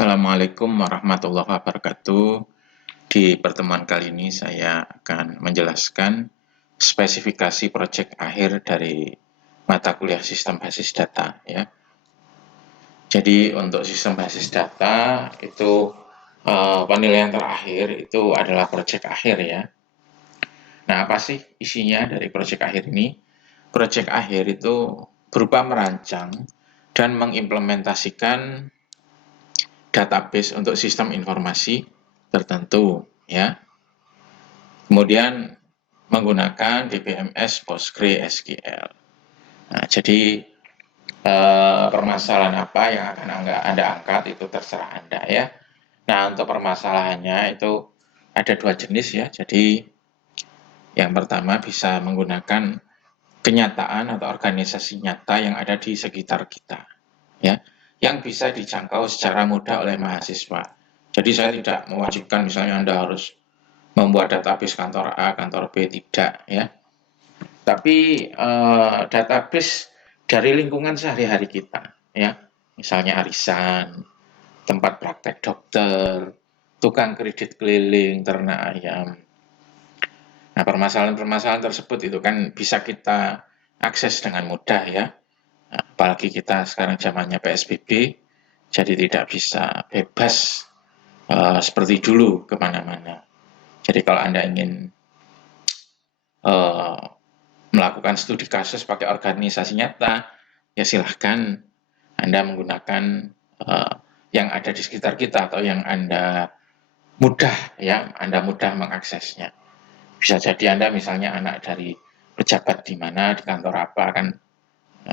Assalamualaikum warahmatullahi wabarakatuh. Di pertemuan kali ini saya akan menjelaskan spesifikasi proyek akhir dari mata kuliah sistem basis data ya. Jadi untuk sistem basis data itu penilaian terakhir itu adalah proyek akhir ya. Nah, apa sih isinya dari proyek akhir ini? Proyek akhir itu berupa merancang dan mengimplementasikan database untuk sistem informasi tertentu ya. Kemudian menggunakan DBMS PostgreSQL. Nah, jadi permasalahan apa yang akan Anda angkat itu terserah Anda ya. Nah, untuk permasalahannya itu ada dua jenis ya. Jadi yang pertama bisa menggunakan kenyataan atau organisasi nyata yang ada di sekitar kita ya, yang bisa dijangkau secara mudah oleh mahasiswa. Jadi saya tidak mewajibkan misalnya Anda harus membuat database kantor A, kantor B, tidak ya. Tapi database dari lingkungan sehari-hari kita ya. Misalnya arisan, tempat praktek dokter, tukang kredit keliling, ternak ayam. Nah, permasalahan-permasalahan tersebut itu kan bisa kita akses dengan mudah ya. Nah, apalagi kita sekarang zamannya PSBB, jadi tidak bisa bebas seperti dulu kemana-mana. Jadi kalau Anda ingin melakukan studi kasus pakai organisasi nyata, ya silahkan Anda menggunakan yang ada di sekitar kita atau yang Anda mudah mengaksesnya. Bisa jadi Anda misalnya anak dari pejabat di mana, di kantor apa, kan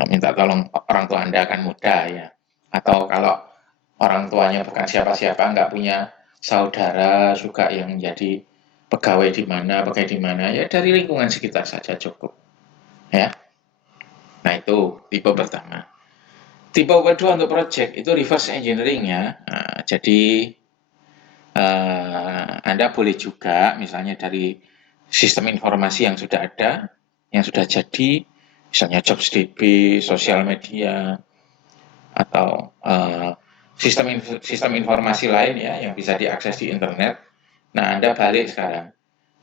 minta tolong orang tua Anda akan mudah ya. Atau kalau orang tuanya bukan siapa-siapa, nggak punya saudara juga yang menjadi pegawai di mana, ya dari lingkungan sekitar saja cukup. Ya. Nah, itu tipe pertama. Tipe kedua untuk project itu reverse engineering ya. Nah, jadi Anda boleh juga misalnya dari sistem informasi yang sudah ada, yang sudah jadi, misalnya JobsDB, sosial media, atau sistem informasi lain ya yang bisa diakses di internet. Nah, Anda balik sekarang.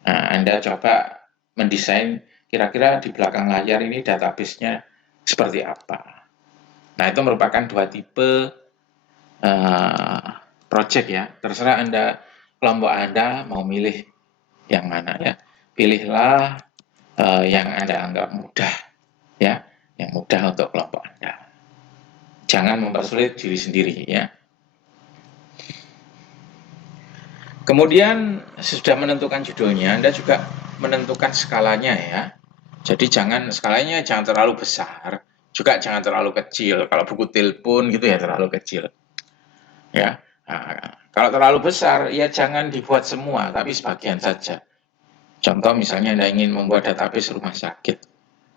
Nah, Anda coba mendesain kira-kira di belakang layar ini database-nya seperti apa. Nah, itu merupakan dua tipe project ya. Terserah Anda, kelompok Anda mau milih yang mana ya. Pilihlah yang Anda anggap mudah ya, yang mudah untuk kelompok Anda. Jangan mempersulit diri sendiri ya. Kemudian sudah menentukan judulnya, Anda juga menentukan skalanya ya. Jadi skalanya jangan terlalu besar, juga jangan terlalu kecil. Kalau buku telepon gitu ya terlalu kecil. Ya. Nah, kalau terlalu besar ya jangan dibuat semua, tapi sebagian saja. Contoh misalnya Anda ingin membuat database rumah sakit.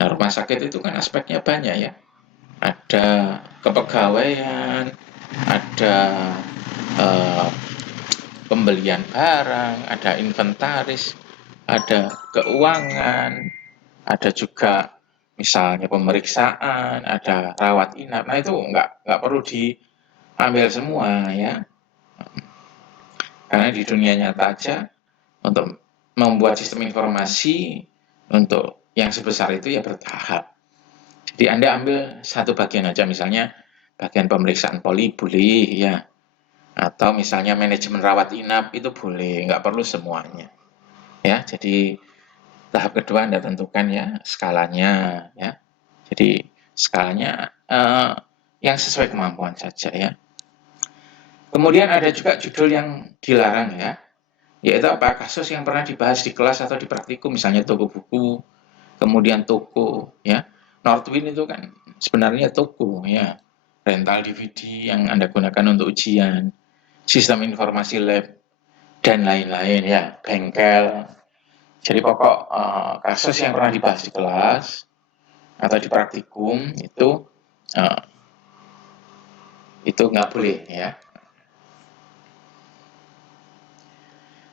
Nah, rumah sakit itu kan aspeknya banyak ya. Ada kepegawaian, ada pembelian barang, ada inventaris, ada keuangan, ada juga misalnya pemeriksaan, ada rawat inap. Nah, itu nggak perlu diambil semua ya. Karena di dunia nyata aja untuk membuat sistem informasi untuk yang sebesar itu ya bertahap. Jadi Anda ambil satu bagian aja, misalnya bagian pemeriksaan poli boleh ya. Atau misalnya manajemen rawat inap itu boleh, nggak perlu semuanya. Ya, jadi tahap kedua Anda tentukan ya skalanya ya. Jadi skalanya yang sesuai kemampuan saja ya. Kemudian ada juga judul yang dilarang ya, yaitu apa? Kasus yang pernah dibahas di kelas atau di praktikum, misalnya toko buku, kemudian toko ya. Northwind itu kan sebenarnya toko ya, rental DVD yang Anda gunakan untuk ujian, sistem informasi lab, dan lain-lain ya, bengkel. Jadi pokok kasus yang pernah dibahas di kelas atau di praktikum itu nggak boleh ya.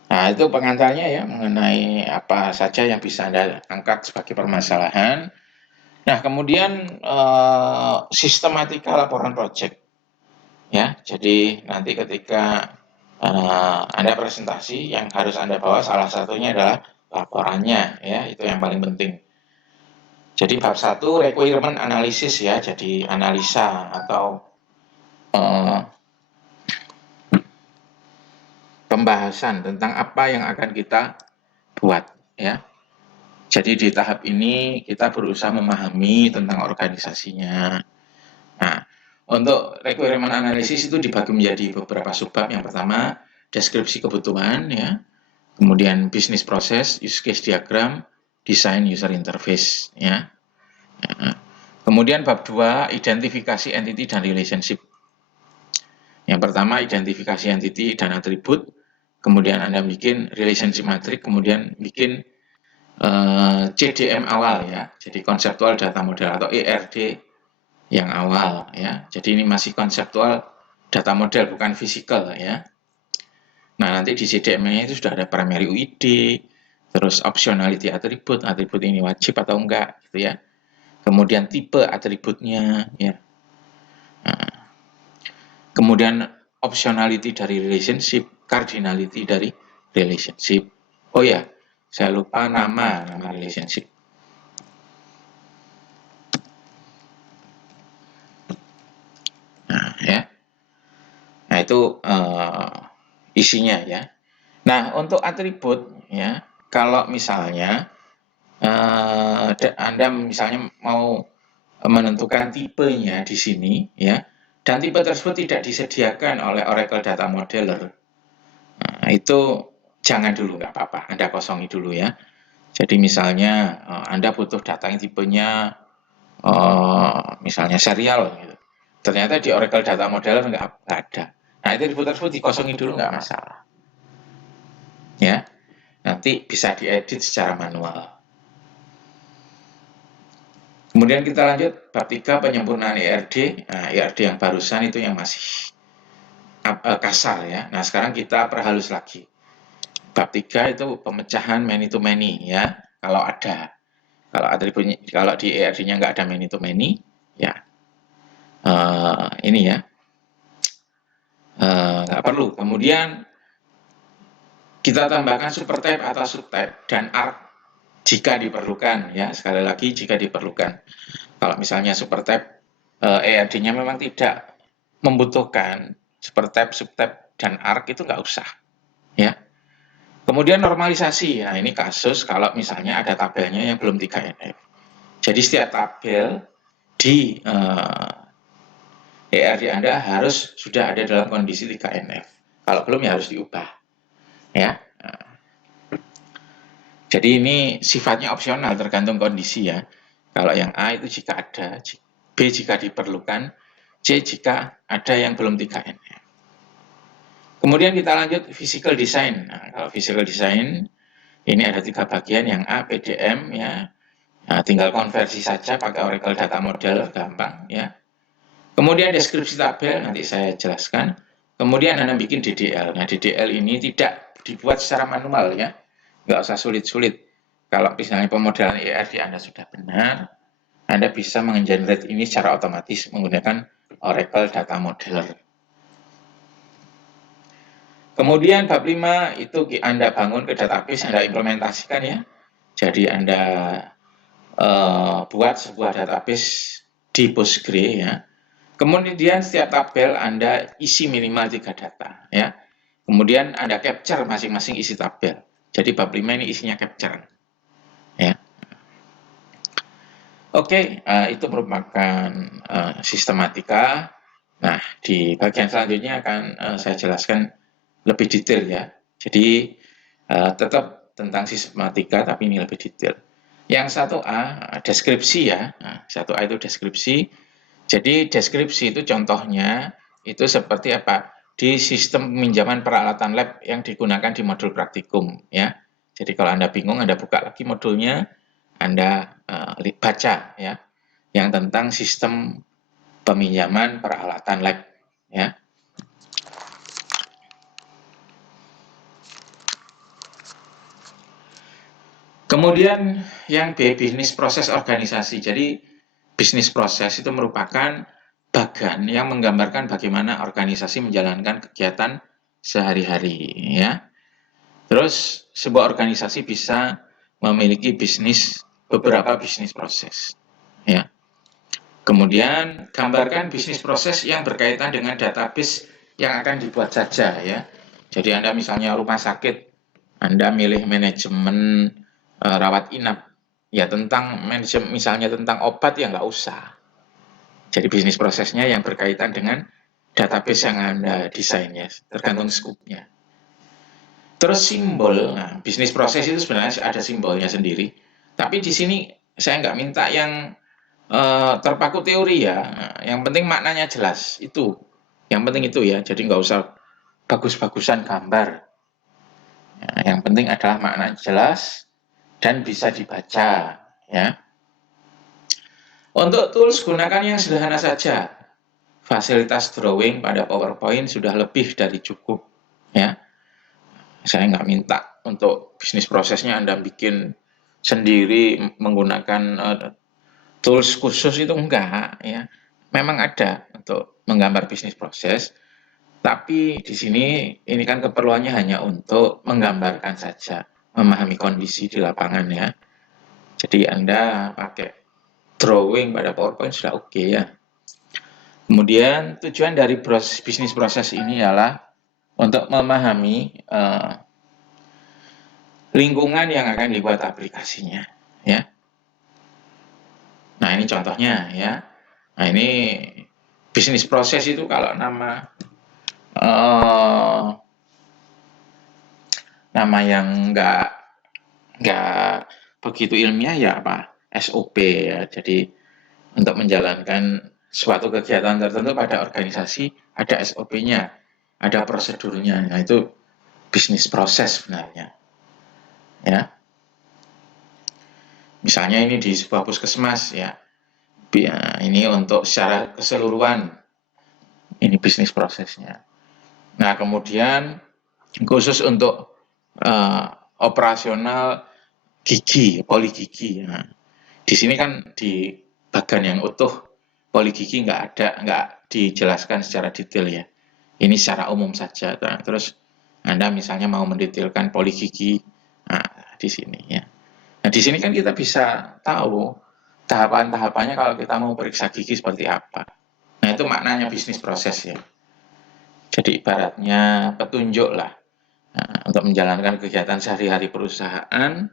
Nah, itu pengantarnya ya mengenai apa saja yang bisa Anda angkat sebagai permasalahan. Nah, kemudian sistematika laporan project. Ya, jadi nanti ketika Anda presentasi, yang harus Anda bawa salah satunya adalah laporannya, ya, itu yang paling penting. Jadi bab 1 requirement analysis ya, jadi analisa atau pembahasan tentang apa yang akan kita buat, ya. Jadi di tahap ini kita berusaha memahami tentang organisasinya. Nah, untuk requirement analysis itu dibagi menjadi beberapa subbab. Yang pertama, deskripsi kebutuhan, ya. Kemudian bisnis proses, use case diagram, desain user interface, ya. Kemudian bab 2, identifikasi entity dan relationship. Yang pertama, identifikasi entity dan atribut. Kemudian Anda bikin relationship matrix, kemudian bikin CDM awal, ya. Jadi konseptual data model atau ERD yang awal, ya. Jadi ini masih konseptual data model, bukan fisikal, ya. Nah, nanti di CDM-nya itu sudah ada primary UID, terus optionality atribut, atribut ini wajib atau enggak, gitu ya. Kemudian tipe atributnya, ya. Nah, kemudian optionality dari relationship, cardinality dari relationship. Oh ya, saya lupa nama relationship. Nah, ya. Nah, itu isinya, ya. Nah, untuk atribut, ya, kalau misalnya Anda misalnya mau menentukan tipenya di sini, ya, dan tipe tersebut tidak disediakan oleh Oracle Data Modeler, nah, itu jangan dulu, nggak apa-apa, Anda kosongi dulu, ya. Jadi misalnya Anda butuh data yang tipenya misalnya serial, gitu. Ternyata di Oracle Data Modeler nggak ada. Nah, itu tipe tersebut dikosongi dulu, nggak masalah, ya. Nanti bisa diedit secara manual. Kemudian kita lanjut bab 3, penyempurnaan ERD. Nah, ERD yang barusan itu yang masih kasar, ya. Nah, sekarang kita perhalus lagi. Bab 3 itu pemecahan many to many, ya. Kalau ada. Kalau atributnya, kalau di ERD-nya nggak ada many to many, ya ini ya nggak perlu. Kemudian kita tambahkan supertype atau subtype dan arc jika diperlukan, ya. Sekali lagi jika diperlukan. Kalau misalnya supertype ERD-nya memang tidak membutuhkan supertype, subtype, dan arc, itu nggak usah, ya. Kemudian normalisasi. Nah, ini kasus kalau misalnya ada tabelnya yang belum 3NF. Jadi setiap tabel di ERD Anda harus sudah ada dalam kondisi 3NF. Kalau belum ya harus diubah, ya. Jadi ini sifatnya opsional, tergantung kondisi, ya. Kalau yang A itu jika ada, B jika diperlukan, C jika ada yang belum 3NF. Kemudian kita lanjut physical design. Nah, kalau physical design ini ada 3 bagian. Yang A PDM, ya. Nah, tinggal konversi saja pakai Oracle Data Modeler, gampang, ya. Kemudian deskripsi tabel nanti saya jelaskan. Kemudian Anda bikin DDL. Nah, DDL ini tidak dibuat secara manual, ya. Nggak usah sulit-sulit. Kalau misalnya pemodelan ERD Anda sudah benar, Anda bisa menggenerate ini secara otomatis menggunakan Oracle Data Modeler. Kemudian bab 5 itu Anda bangun ke database, Anda implementasikan, ya. Jadi Anda buat sebuah database di Postgre, ya. Kemudian setiap tabel Anda isi minimal 3 data, ya. Kemudian Anda capture masing-masing isi tabel. Jadi bab 5 ini isinya capture, ya. Oke, itu merupakan sistematika. Nah, di bagian selanjutnya akan saya jelaskan lebih detail, ya. Jadi tetap tentang sistematika, tapi ini lebih detail. Yang 1A deskripsi, ya. Nah, 1A itu deskripsi. Jadi deskripsi itu contohnya itu seperti apa? Di sistem peminjaman peralatan lab yang digunakan di modul praktikum, ya. Jadi kalau Anda bingung, Anda buka lagi modulnya, Anda baca, ya, yang tentang sistem peminjaman peralatan lab, ya. Kemudian yang B, bisnis proses organisasi. Jadi bisnis proses itu merupakan bagan yang menggambarkan bagaimana organisasi menjalankan kegiatan sehari-hari, ya. Terus sebuah organisasi bisa memiliki beberapa bisnis proses, ya. Kemudian gambarkan bisnis proses yang berkaitan dengan database yang akan dibuat saja, ya. Jadi Anda misalnya rumah sakit, Anda milih manajemen rawat inap, ya tentang manajemen misalnya tentang obat ya nggak usah. Jadi bisnis prosesnya yang berkaitan dengan database yang Anda desain, ya, tergantung skupnya. Terus simbol, nah bisnis proses itu sebenarnya ada simbolnya sendiri. Tapi di sini saya nggak minta yang terpaku teori ya. Yang penting maknanya jelas itu. Yang penting itu ya. Jadi nggak usah bagus-bagusan gambar. Ya, yang penting adalah makna jelas dan bisa dibaca. Ya. Untuk tools gunakan yang sederhana saja. Fasilitas drawing pada PowerPoint sudah lebih dari cukup. Ya. Saya nggak minta untuk bisnis prosesnya Anda bikin sendiri menggunakan tools khusus, itu enggak, ya. Memang ada untuk menggambar bisnis proses, tapi di sini ini kan keperluannya hanya untuk menggambarkan saja, memahami kondisi di lapangan, ya. Jadi Anda pakai drawing pada PowerPoint sudah oke, ya. Kemudian tujuan dari bisnis proses ini adalah untuk memahami lingkungan yang akan dibuat aplikasinya, ya. Nah, ini contohnya, ya. Nah, ini bisnis proses itu kalau nama yang nggak begitu ilmiah ya apa SOP, ya. Jadi untuk menjalankan suatu kegiatan tertentu pada organisasi ada SOP-nya, ada prosedurnya. Nah, itu bisnis proses sebenarnya, ya. Misalnya ini di sebuah puskesmas, ya. Ini untuk secara keseluruhan ini bisnis prosesnya. Nah, kemudian khusus untuk operasional gigi, poligigi. Nah, di sini kan di bagian yang utuh poligigi nggak dijelaskan secara detail, ya. Ini secara umum saja. Nah, terus Anda misalnya mau mendetailkan poligigi, nah di sini, ya. Nah, di sini kan kita bisa tahu tahapan-tahapannya kalau kita mau periksa gigi seperti apa. Nah, itu maknanya bisnis proses, ya. Jadi ibaratnya petunjuk lah. Nah, untuk menjalankan kegiatan sehari-hari perusahaan,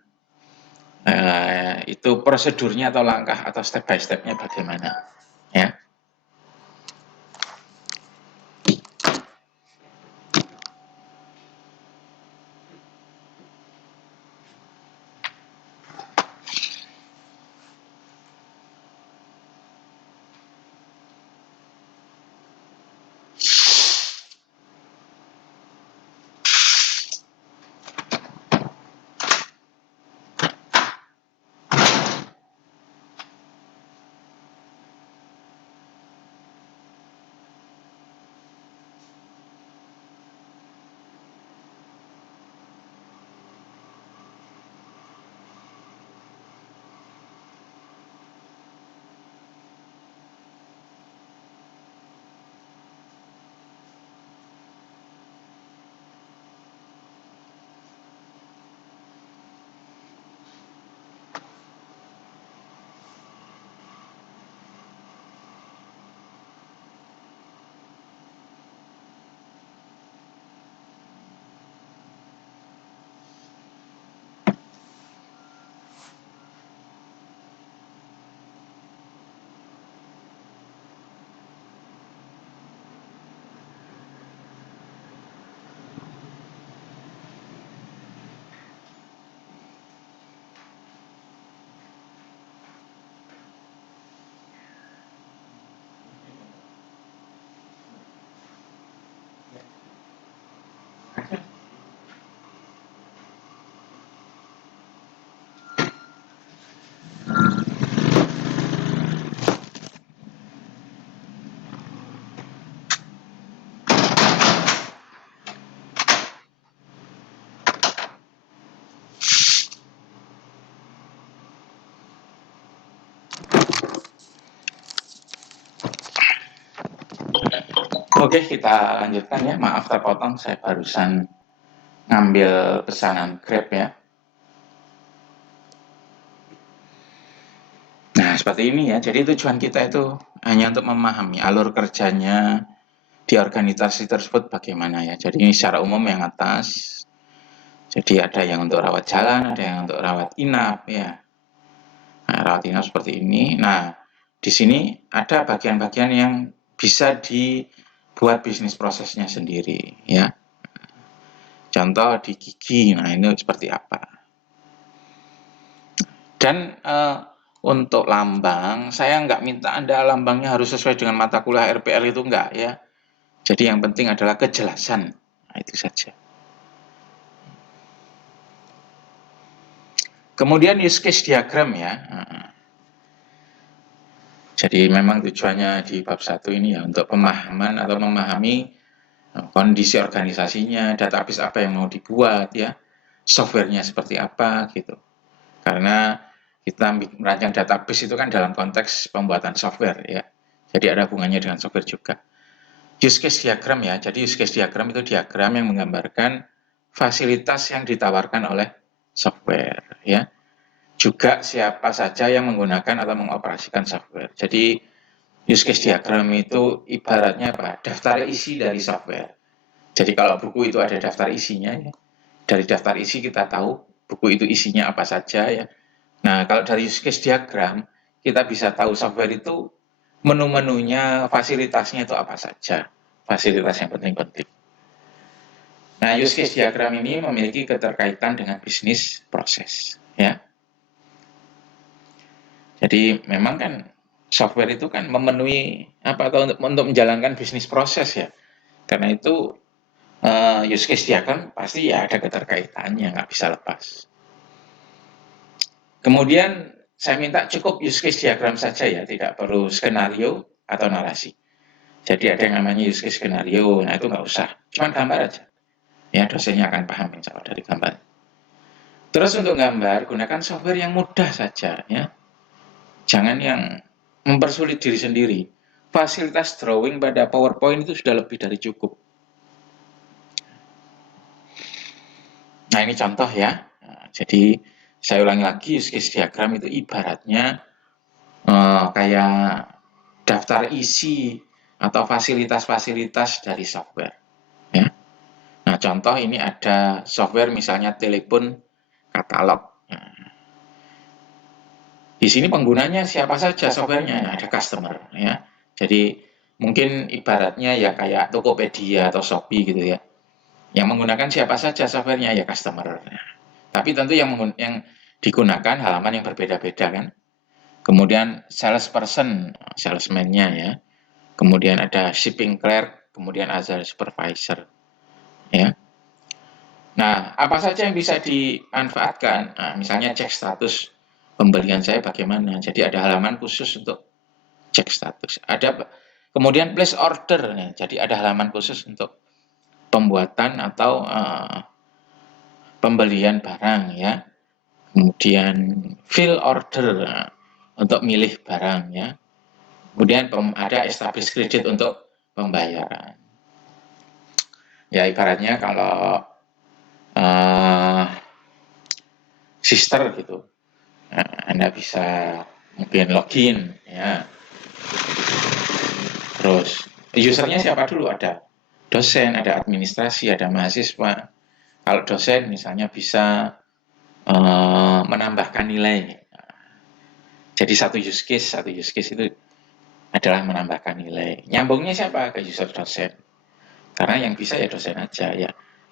itu prosedurnya atau langkah atau step by step-nya bagaimana, ya. Oke, kita lanjutkan ya. Maaf terpotong, saya barusan ngambil pesanan Grab ya. Nah, seperti ini ya. Jadi tujuan kita itu hanya untuk memahami alur kerjanya di organisasi tersebut bagaimana ya. Jadi ini secara umum yang atas. Jadi ada yang untuk rawat jalan, ada yang untuk rawat inap ya. Nah, rawat inap seperti ini. Nah, di sini ada bagian-bagian yang bisa dibuat bisnis prosesnya sendiri ya. Contoh di gigi, nah ini seperti apa. Dan untuk lambang, saya nggak minta Anda lambangnya harus sesuai dengan mata kuliah RPL itu enggak ya. Jadi yang penting adalah kejelasan. Nah, itu saja. Kemudian use case diagram ya. Jadi memang tujuannya di bab 1 ini ya untuk pemahaman atau memahami kondisi organisasinya, database apa yang mau dibuat ya, softwarenya seperti apa gitu. Karena kita merancang database itu kan dalam konteks pembuatan software ya. Jadi ada hubungannya dengan software juga. Use case diagram ya. Jadi use case diagram itu diagram yang menggambarkan fasilitas yang ditawarkan oleh software ya. Juga siapa saja yang menggunakan atau mengoperasikan software. Jadi use case diagram itu ibaratnya apa? Daftar isi dari software. Jadi kalau buku itu ada daftar isinya ya. Dari daftar isi kita tahu buku itu isinya apa saja ya. Nah, kalau dari use case diagram, kita bisa tahu software itu menu-menunya, fasilitasnya itu apa saja. Fasilitas yang penting-penting. Nah, use case diagram ini memiliki keterkaitan dengan bisnis proses. Ya. Jadi memang kan software itu kan memenuhi apa atau untuk menjalankan bisnis proses ya. Karena itu use case diagram pasti ya ada keterkaitannya, nggak bisa lepas. Kemudian saya minta cukup use case diagram saja ya, tidak perlu skenario atau narasi. Jadi ada yang namanya use case skenario, nah itu nggak usah, cuma gambar aja. Ya dosennya akan paham insya Allah dari gambar. Terus untuk gambar, gunakan software yang mudah saja ya. Jangan yang mempersulit diri sendiri. Fasilitas drawing pada PowerPoint itu sudah lebih dari cukup. Nah ini contoh ya. Nah, jadi saya ulangi lagi, use case diagram itu ibaratnya kayak daftar isi atau fasilitas-fasilitas dari software. Ya. Nah, contoh ini ada software misalnya telepon katalog. Nah, di sini penggunanya siapa saja softwarenya? Nah, ada customer. Ya. Jadi mungkin ibaratnya ya kayak Tokopedia atau Shopee gitu ya. Yang menggunakan siapa saja softwarenya ya customer. Nah, tapi tentu yang digunakan halaman yang berbeda-beda kan. Kemudian salesperson, salesman-nya ya. Kemudian ada shipping clerk, kemudian ada supervisor. Ya. Nah, apa saja yang bisa dimanfaatkan? Nah, misalnya cek status pembelian saya bagaimana. Jadi ada halaman khusus untuk cek status. Ada kemudian place order. Nah, jadi ada halaman khusus untuk pembuatan atau pembelian barang ya. Kemudian fill order untuk milih barang ya. Kemudian ada establish credit untuk pembayaran. Ya ibaratnya kalau sister gitu, Anda bisa mungkin login ya. Terus usernya siapa dulu? Ada dosen, ada administrasi, ada mahasiswa. Kalau dosen misalnya bisa menambahkan nilai. Jadi satu use case itu adalah menambahkan nilai. Nyambungnya siapa? Ke user dosen. Karena yang bisa ya dosen aja ya.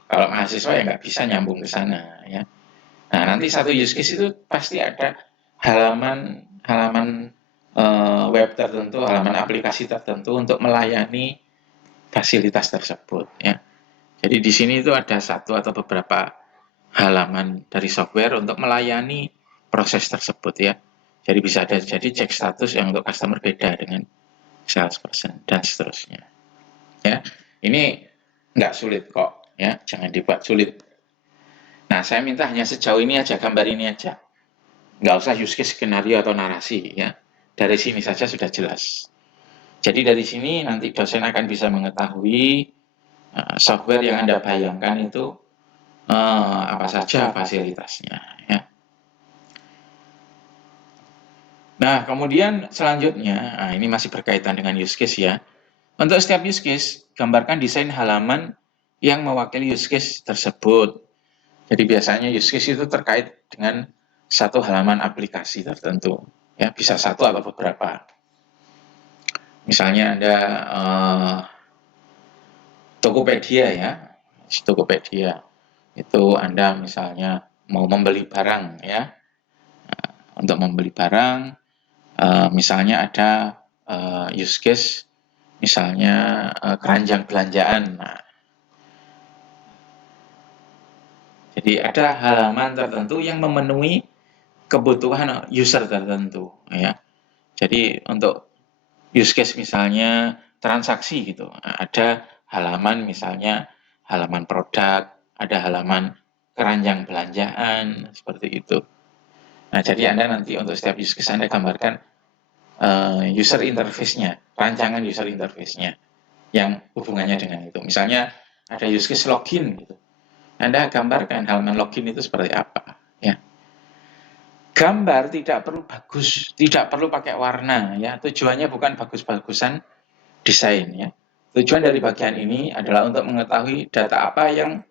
Kalau mahasiswa ya nggak bisa nyambung ke sana ya. Nah nanti satu use case itu pasti ada halaman web tertentu, halaman aplikasi tertentu untuk melayani fasilitas tersebut ya. Jadi di sini itu ada satu atau beberapa halaman dari software untuk melayani proses tersebut ya. Jadi bisa ada jadi cek status yang untuk customer beda dengan salesperson dan seterusnya. Ya, ini nggak sulit kok ya, jangan dibuat sulit. Nah, saya minta hanya sejauh ini aja, gambar ini aja. Nggak usah use case skenario atau narasi ya. Dari sini saja sudah jelas. Jadi dari sini nanti dosen akan bisa mengetahui software yang Anda bayangkan itu apa saja fasilitasnya. Ya. Nah, kemudian selanjutnya, ini masih berkaitan dengan use case ya. Untuk setiap use case, gambarkan desain halaman yang mewakili use case tersebut. Jadi biasanya use case itu terkait dengan satu halaman aplikasi tertentu. Ya, bisa satu atau beberapa. Misalnya Anda Tokopedia ya, Tokopedia. Itu Anda misalnya mau membeli barang ya. Untuk membeli barang, misalnya ada use case, misalnya keranjang belanjaan. Nah, jadi ada halaman tertentu yang memenuhi kebutuhan user tertentu ya. Jadi untuk use case misalnya transaksi gitu, ada halaman misalnya halaman produk, ada halaman keranjang belanjaan seperti itu. Nah, jadi Anda nanti untuk setiap use case Anda gambarkan user interface-nya, rancangan user interface-nya yang hubungannya dengan itu. Misalnya ada use case login gitu. Anda gambarkan halaman login itu seperti apa ya. Gambar tidak perlu bagus, tidak perlu pakai warna ya. Tujuannya bukan bagus-bagusan desain ya. Tujuan dari bagian ini adalah untuk mengetahui data apa yang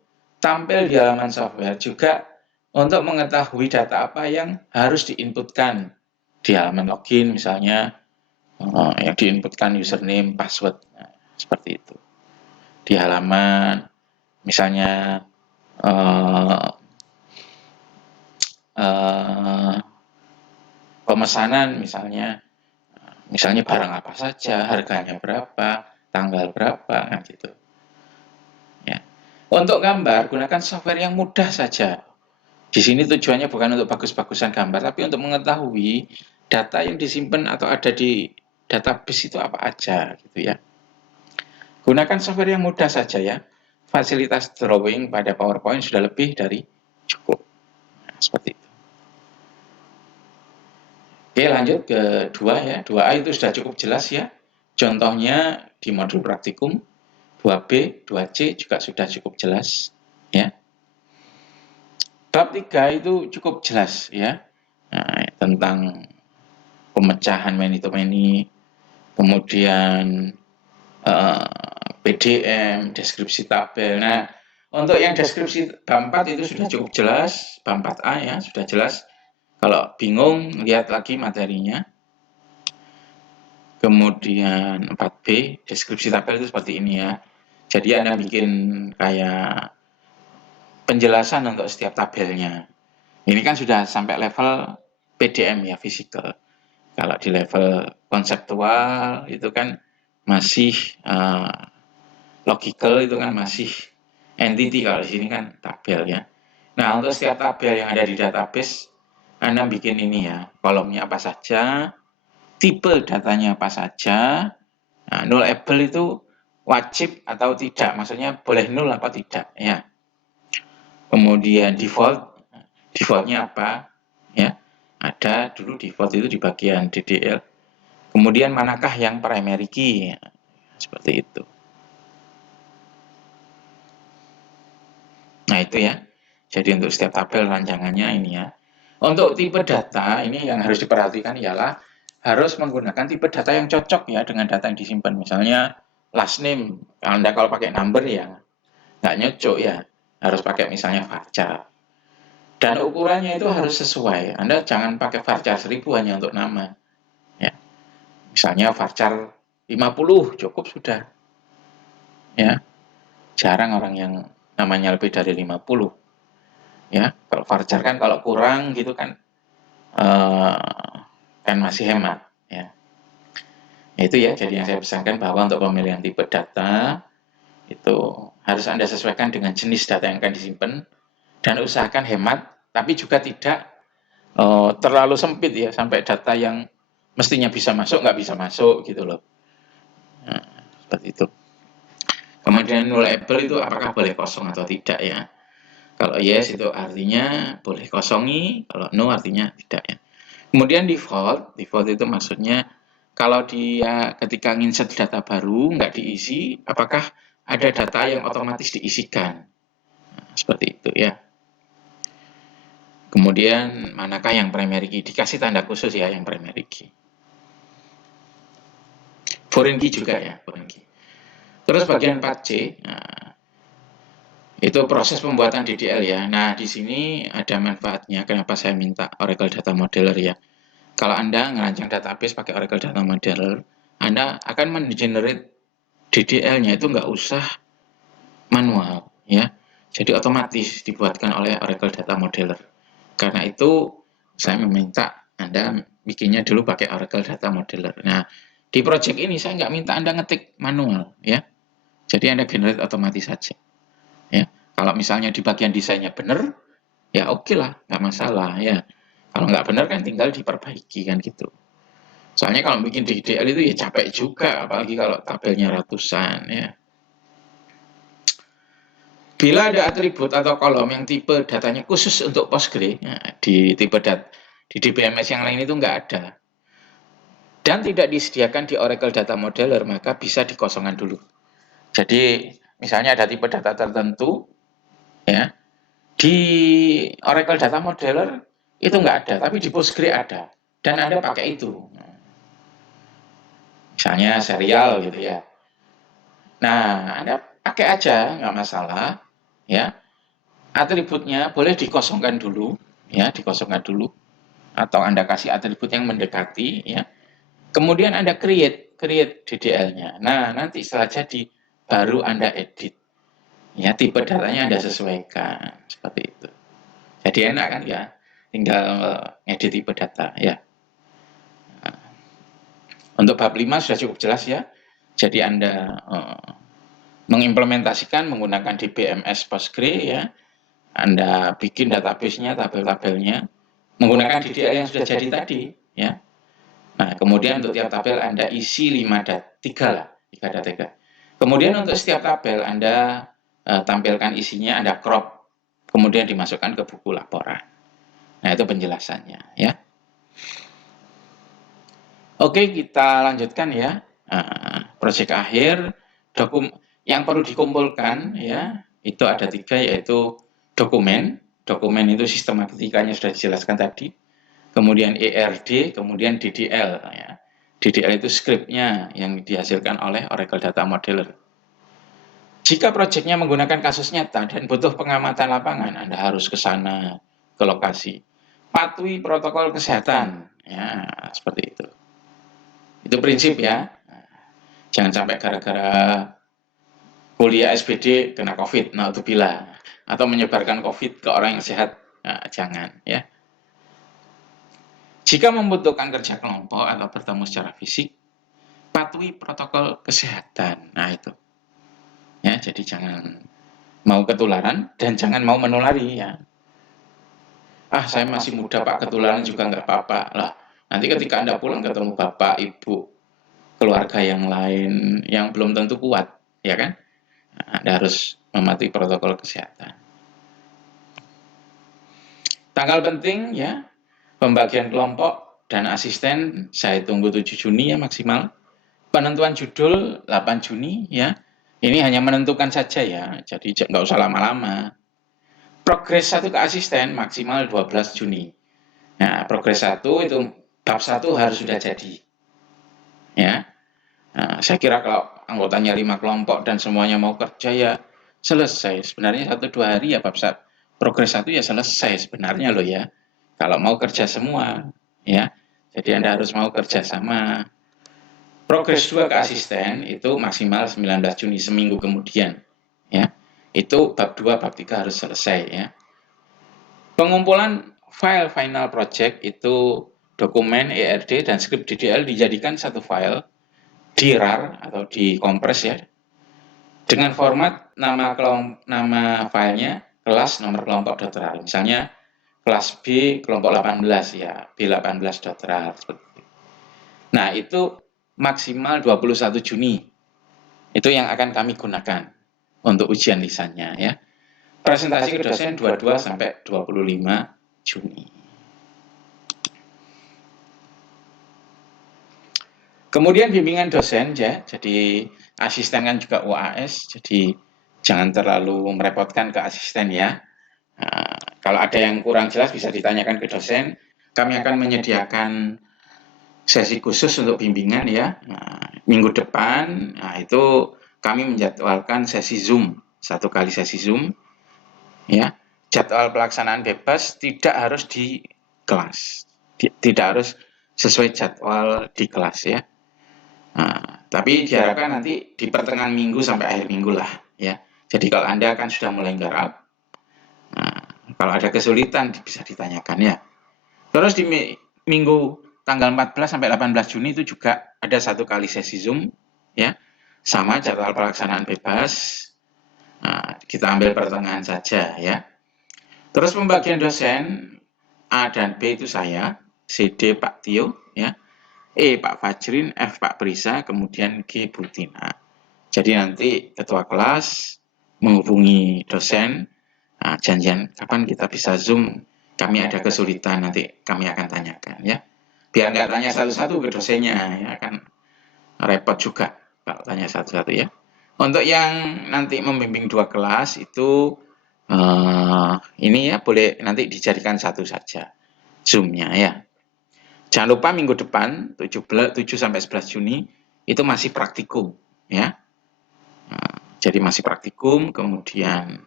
tampil di halaman software, juga untuk mengetahui data apa yang harus diinputkan di halaman login misalnya, yang diinputkan username, password, nah, seperti itu. Di halaman misalnya pemesanan misalnya barang apa saja, harganya berapa, tanggal berapa, nah gitu. Ya. Untuk gambar, gunakan software yang mudah saja. Di sini tujuannya bukan untuk bagus-bagusan gambar, tapi untuk mengetahui data yang disimpan atau ada di database itu apa aja, gitu ya. Gunakan software yang mudah saja ya. Fasilitas drawing pada PowerPoint sudah lebih dari cukup. Nah, seperti itu. Oke, lanjut ke 2 ya. 2A itu sudah cukup jelas ya. Contohnya di modul praktikum. 2B, 2C juga sudah cukup jelas ya. Bab 3 itu cukup jelas ya. Nah, tentang pemecahan many to many, kemudian PDM, deskripsi tabel. Nah, untuk yang deskripsi bab 4 itu sudah cukup jelas, bab 4A ya, sudah jelas. Kalau bingung, lihat lagi materinya. Kemudian 4B, deskripsi tabel itu seperti ini ya. Jadi Anda bikin kayak penjelasan untuk setiap tabelnya. Ini kan sudah sampai level PDM ya, physical. Kalau di level konseptual itu kan masih logical, itu kan masih entity. Kalau di sini kan tabel ya. Nah, untuk setiap tabel yang ada di database, Anda bikin ini ya, kolomnya apa saja, tipe datanya apa saja. Nah, nullable itu wajib atau tidak, maksudnya boleh null apa tidak ya. Kemudian defaultnya apa ya, ada dulu default itu di bagian DDL. Kemudian manakah yang primary key ya, seperti itu. Nah itu ya, jadi untuk setiap tabel rancangannya ini ya. Untuk tipe data ini yang harus diperhatikan ialah harus menggunakan tipe data yang cocok ya dengan data yang disimpan. Misalnya last name, Anda kalau pakai number ya nggak nyocok ya, harus pakai misalnya varchar. Dan ukurannya itu harus sesuai. Anda jangan pakai varchar 1000 hanya untuk nama. Ya. Misalnya varchar 50 cukup sudah. Ya. Jarang orang yang namanya lebih dari 50. Ya, kalau varchar kan kalau kurang gitu kan kan masih hemat ya. Itu ya, jadi yang saya pesankan bahwa untuk pemilihan tipe data itu harus Anda sesuaikan dengan jenis data yang akan disimpan dan usahakan hemat, tapi juga tidak terlalu sempit ya, sampai data yang mestinya bisa masuk nggak bisa masuk gitu loh. Nah, seperti itu. Kemudian nullable itu apakah boleh kosong atau tidak ya. Kalau yes itu artinya boleh kosongi, kalau no artinya tidak ya. Kemudian default itu maksudnya Kalau dia ketika nginsert data baru nggak diisi, apakah ada data yang otomatis diisikan? Nah, seperti itu ya. Kemudian manakah yang primary key? Dikasih tanda khusus ya yang primary key. Foreign key juga ya, foreign key. Terus bagian 4C, nah, itu proses pembuatan DDL ya. Nah, di sini ada manfaatnya. Kenapa saya minta Oracle Data Modeler ya? Kalau Anda ngerancang database pakai Oracle Data Modeler, Anda akan mengenerate DDL-nya itu nggak usah manual ya. Jadi otomatis dibuatkan oleh Oracle Data Modeler. Karena itu saya meminta Anda bikinnya dulu pakai Oracle Data Modeler. Nah, di project ini saya nggak minta Anda ngetik manual ya. Jadi Anda generate otomatis saja. Ya. Kalau misalnya di bagian desainnya benar, ya oke lah, nggak masalah ya. Kalau nggak benar kan tinggal diperbaiki kan gitu. Soalnya kalau bikin DDL itu ya capek juga, apalagi kalau tabelnya ratusan ya. Bila ada atribut atau kolom yang tipe datanya khusus untuk Postgre, ya, di tipe di DBMS yang lain itu nggak ada. Dan tidak disediakan di Oracle Data Modeler, maka bisa dikosongkan dulu. Jadi misalnya ada tipe data tertentu, ya di Oracle Data Modeler itu nggak ada, tapi di Postgre ada. Dan Anda pakai itu. Misalnya serial gitu ya. Nah, Anda pakai aja, nggak masalah. Ya, atributnya boleh dikosongkan dulu, ya, dikosongkan dulu. Atau Anda kasih atribut yang mendekati, ya. Kemudian Anda create DDL-nya. Nah, nanti setelah jadi, baru Anda edit. Ya, tipe datanya Anda sesuaikan, seperti itu. Jadi enak kan ya, tinggal ngedit tipe data, ya. Untuk bab 5 sudah cukup jelas ya. Jadi Anda mengimplementasikan menggunakan DBMS Postgre ya. Anda bikin database-nya, tabel-tabelnya menggunakan DDL yang sudah jadi tadi ya. Nah, kemudian untuk tiap tabel Anda isi 3 lah, 3 data. Kemudian untuk setiap tabel Anda tampilkan isinya, Anda crop, kemudian dimasukkan ke buku laporan. Nah, itu penjelasannya ya. Oke, kita lanjutkan ya. Proyek akhir, yang perlu dikumpulkan ya, itu ada 3 yaitu dokumen. Dokumen itu sistematikanya sudah dijelaskan tadi. Kemudian ERD, kemudian DDL ya. DDL itu skripnya yang dihasilkan oleh Oracle Data Modeler. Jika proyeknya menggunakan kasus nyata dan butuh pengamatan lapangan, Anda harus ke sana, ke lokasi. Patuhi protokol kesehatan, ya seperti itu. Itu prinsip ya. Jangan sampai gara-gara kuliah SPD kena COVID, naudzubillah, atau menyebarkan COVID ke orang yang sehat, nah, jangan ya. Jika membutuhkan kerja kelompok atau bertemu secara fisik, patuhi protokol kesehatan. Nah itu, ya jadi jangan mau ketularan dan jangan mau menulari ya. Saya masih muda Pak, ketularan juga nggak apa-apa lah. Nanti ketika Anda pulang ketemu bapak, ibu, keluarga yang lain yang belum tentu kuat, ya kan? Anda harus mematuhi protokol kesehatan. Tanggal penting ya, pembagian kelompok dan asisten saya tunggu 7 Juni ya maksimal. Penentuan judul 8 Juni ya. Ini hanya menentukan saja ya, jadi nggak usah lama-lama. Progres 1 ke asisten maksimal 12 Juni. Nah, progres 1 itu bab 1 harus sudah jadi. Ya. Nah, saya kira kalau anggotanya 5 kelompok dan semuanya mau kerja ya selesai. Sebenarnya 1-2 hari ya bab 1. Progres 1 ya selesai sebenarnya loh ya. Kalau mau kerja semua ya. Jadi Anda harus mau kerja sama. Progres 2 ke asisten itu maksimal 19 Juni, seminggu kemudian. Ya. Itu bab 2, bab 3 harus selesai ya. Pengumpulan file final project itu dokumen ERD dan script DDL dijadikan satu file di RAR atau dikompres ya. Dengan format nama filenya, kelas, nomor kelompok .rar. Misalnya kelas B kelompok 18 ya, B18.rar. Nah, itu maksimal 21 Juni. Itu yang akan kami gunakan untuk ujian lisannya ya. Presentasi ke dosen 22 sampai 25 Juni. Kemudian bimbingan dosen ya, jadi asisten kan juga UAS, jadi jangan terlalu merepotkan ke asisten ya. Kalau ada yang kurang jelas bisa ditanyakan ke dosen. Kami akan menyediakan sesi khusus untuk bimbingan ya. Minggu depan, itu kami menjadwalkan sesi Zoom, 1 kali sesi Zoom ya. Jadwal pelaksanaan bebas tidak harus di kelas, tidak harus sesuai jadwal di kelas ya. Tapi diharapkan nanti di pertengahan minggu sampai akhir minggu lah ya. Jadi kalau Anda kan sudah mulai garap, kalau ada kesulitan bisa ditanyakan ya. Terus di minggu tanggal 14 sampai 18 Juni itu juga ada 1 kali sesi Zoom ya. Sama jadwal pelaksanaan bebas. Kita ambil pertengahan saja ya. Terus pembagian dosen A dan B itu saya, C, D Pak Tio ya. E Pak Fajrin, F Pak Prisa, kemudian G Bu Tina. Jadi nanti ketua kelas menghubungi dosen, janjian kapan kita bisa Zoom, kami ada kesulitan, nanti kami akan tanyakan ya. Biar nggak tanya satu-satu ke dosennya, ya kan repot juga kalau tanya satu-satu ya. Untuk yang nanti membimbing 2 kelas itu, ini ya boleh nanti dijadikan satu saja Zoom-nya ya. Jangan lupa minggu depan 7 sampai 11 Juni itu masih praktikum ya. Jadi masih praktikum, kemudian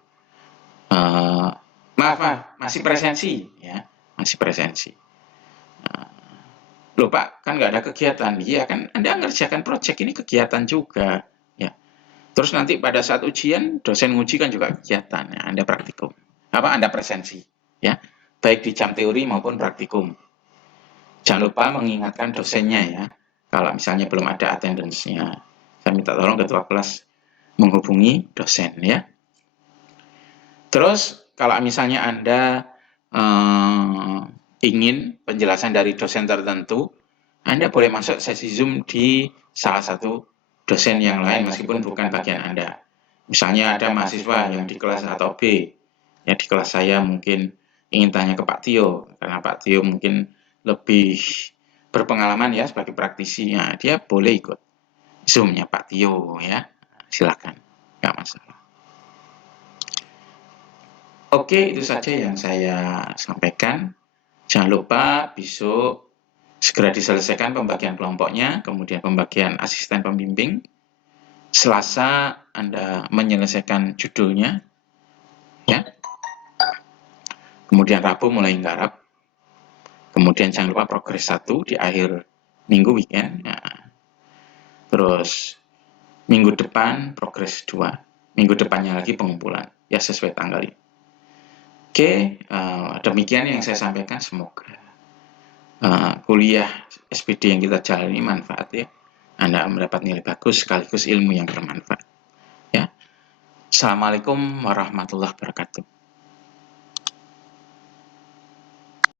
masih presensi ya, masih presensi. Loh Pak, kan nggak ada kegiatan. Iya kan, Anda ngerjakan proyek ini kegiatan juga ya. Terus nanti pada saat ujian, dosen nguji kan juga kegiatan ya, Anda praktikum. Anda presensi ya, baik di jam teori maupun praktikum. Jangan lupa mengingatkan dosennya ya, kalau misalnya belum ada attendance-nya. Saya minta tolong ketua kelas menghubungi dosen ya. Terus kalau misalnya Anda ingin penjelasan dari dosen tertentu, Anda boleh masuk sesi Zoom di salah satu dosen yang lain meskipun bukan bagian Anda. Misalnya ada mahasiswa yang di kelas A atau B, ya di kelas saya mungkin ingin tanya ke Pak Tio, karena Pak Tio mungkin lebih berpengalaman ya sebagai praktisi, ya, dia boleh ikut Zoom-nya Pak Tio ya, silakan, nggak masalah. Oke, itu saja yang saya sampaikan. Jangan lupa besok segera diselesaikan pembagian kelompoknya, kemudian pembagian asisten pembimbing. Selasa Anda menyelesaikan judulnya, ya. Kemudian Rabu mulai garap. Kemudian jangan lupa progres 1 di akhir minggu weekend. Ya. Terus minggu depan progres 2. Minggu depannya lagi pengumpulan. Ya sesuai tanggal ini. Oke, demikian yang saya sampaikan. Semoga kuliah SPD yang kita jalani manfaat ya. Anda mendapat nilai bagus sekaligus ilmu yang bermanfaat. Ya. Assalamualaikum warahmatullahi wabarakatuh.